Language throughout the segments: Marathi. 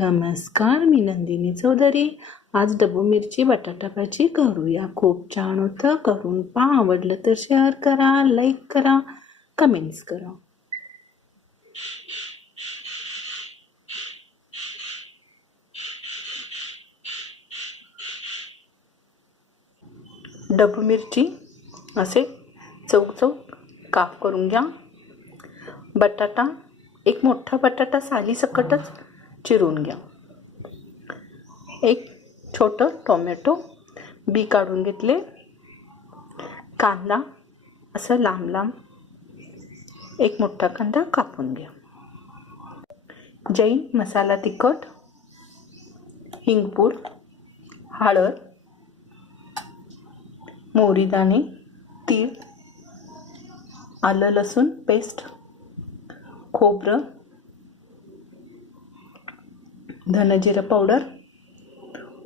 नमस्कार मी नंदिनी चौधरी. आज डबू मिरची बटाटा भाजी करूया. खूप छान होतं. करून पहा. आवडलं तर शेअर करा लाईक करा कमेंट्स करा. डबू मिरची असे चौक चौक काप करून घ्या. बटाटा एक मोठा बटाटा साली सकटच चिरून घ्या. एक छोटं टोमॅटो बी काढून घेतले. कांदा असं लांब लांब एक मोठा कांदा कापून घ्या. जैन मसाला तिखट हिंगपूड हळद मोरीदाणे तीळ आलं लसूण पेस्ट खोबरं धनजिरं पावडर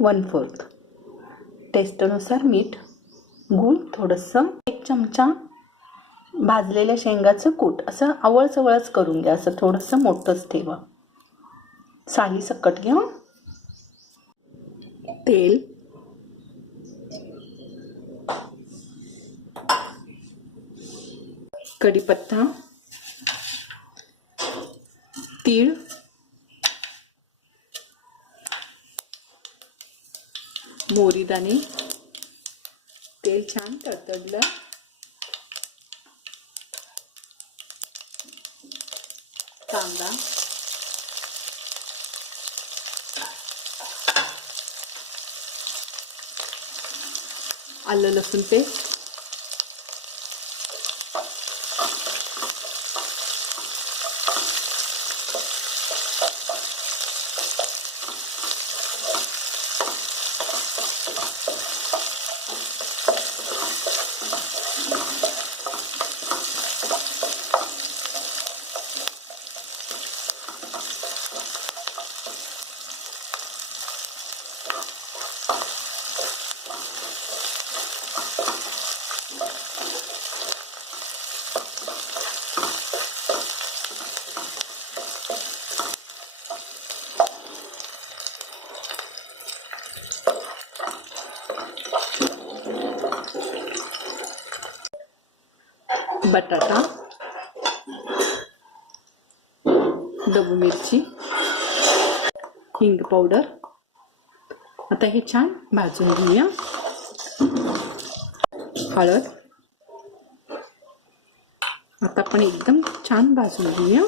वन फोर्थ टेस्टनुसार मीठ गूळ थोडंसं एक चमचा भाजलेल्या शेंगाचं कूट. असं आवळसवळच करून घ्या. असं थोडंसं मोठंच ठेवा. साली सकट घ्या तेल कढीपत्ता तीळ मोहरी तेल छान तडतडलं. कांदा. आलं लसूण पेस्ट. बटाटा डबू मिरची हिंग पावडर. आता हे छान भाजून घेऊया. हळद. आता आपण एकदम छान भाजून घेऊया.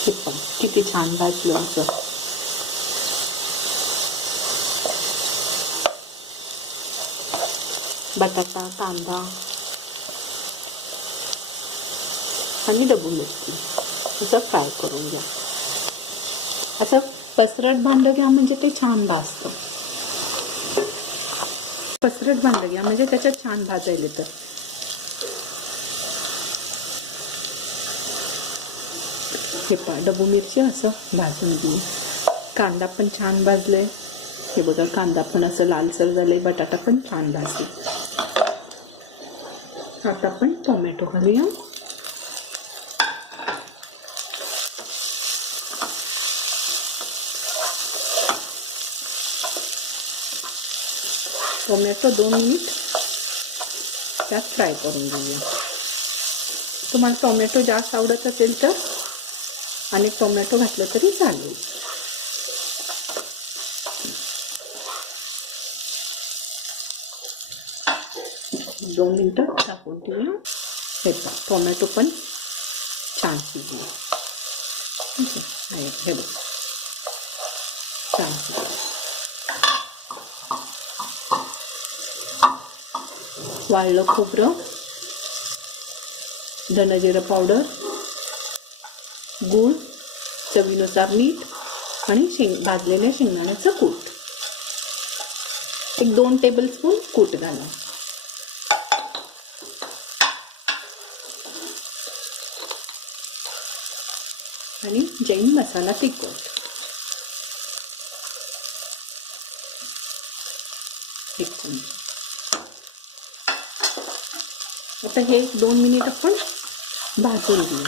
हे पण किती छान भाजलं असं बटाटा कांदा आणि डबू मिरची असं फ्राय करून घ्या असं पसरट भांडं घ्या म्हणजे ते छान भाजतं पसरट भांडं घ्या म्हणजे त्याच्यात छान भाजायला तर हे पा डबू मिरची असं भाजून घेऊ. कांदा पण छान भाजले हे बघा कांदा पण असं लालसर झाले बटाटा पण छान भाजले आता आपण टोमॅटो घालूया. टोमॅटो दोन मिनिट त्यात फ्राय करून घेऊया. तुम्हाला टोमॅटो जास्त आवडत असेल तर आणि टोमॅटो घातलं तरी चालेल. दोन मिनटं टाकून ठेवूया. हे बघ टोमॅटो पण छान शिजले. हे बघ छान शिजले. वाळलं खोबरं धनजिरं पावडर गूळ चवीनुसार मीठ आणि शेंग भाजलेल्या शेंगदाण्याचं कूट. एक दोन टेबलस्पून कूट घाला. आणि जैन मसाला तिखट. एक आता हे दोन मिनिट आपण भाजून घेऊ.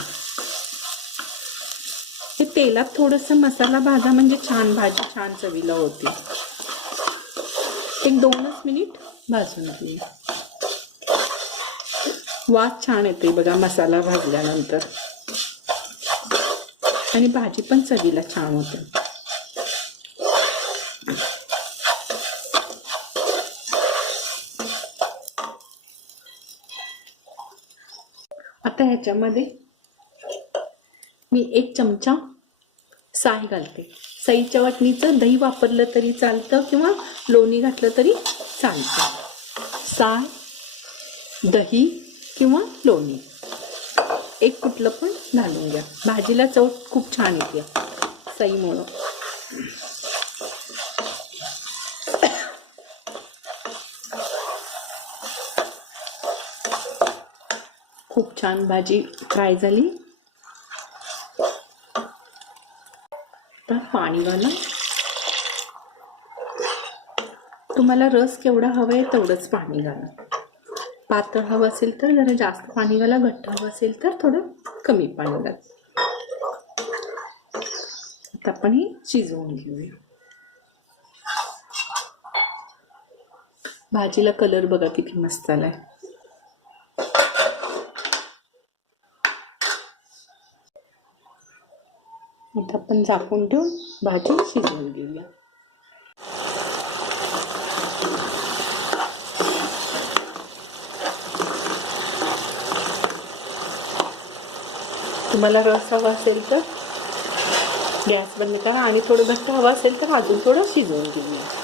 तेलात थोडंसं मसाला भाजा म्हणजे छान भाजी छान चवीला होती. एक दोनच मिनिट भाजून घेऊ वास छान येते बघा मसाला भाजल्यानंतर. आणि भाजी पण चवीला छान होते. आता ह्याच्यामध्ये मी एक चमचा साय घालते. साईच्या वाटणीचं दही वापरलं तरी चालतं किंवा लोणी घातलं तरी चालतं. साय दही किंवा लोणी. एक कुठलं पण घालून घ्या. भाजीला चव खूप छान येते. म्हणून खूप छान भाजी फ्राय झाली. तर पाणी घाला. तुम्हाला रस केवढा हवा आहे तेवढंच पाणी घाला. पातळ हवं असेल तर जरा जास्त पाणी घाला घट्ट हवं असेल तर थोडं कमी पाणी घाला. आता आपण हे शिजवून घेऊया. भाजीला कलर बघा किती मस्त आलाय. आता आपण झाकून ठेवून भाजी शिजवून घेऊया. तुम्हाला रस हवा असेल तर गॅस बंद करा आणि थोडं घट्ट हवा असेल तर अजून थोडं शिजवून घेऊया.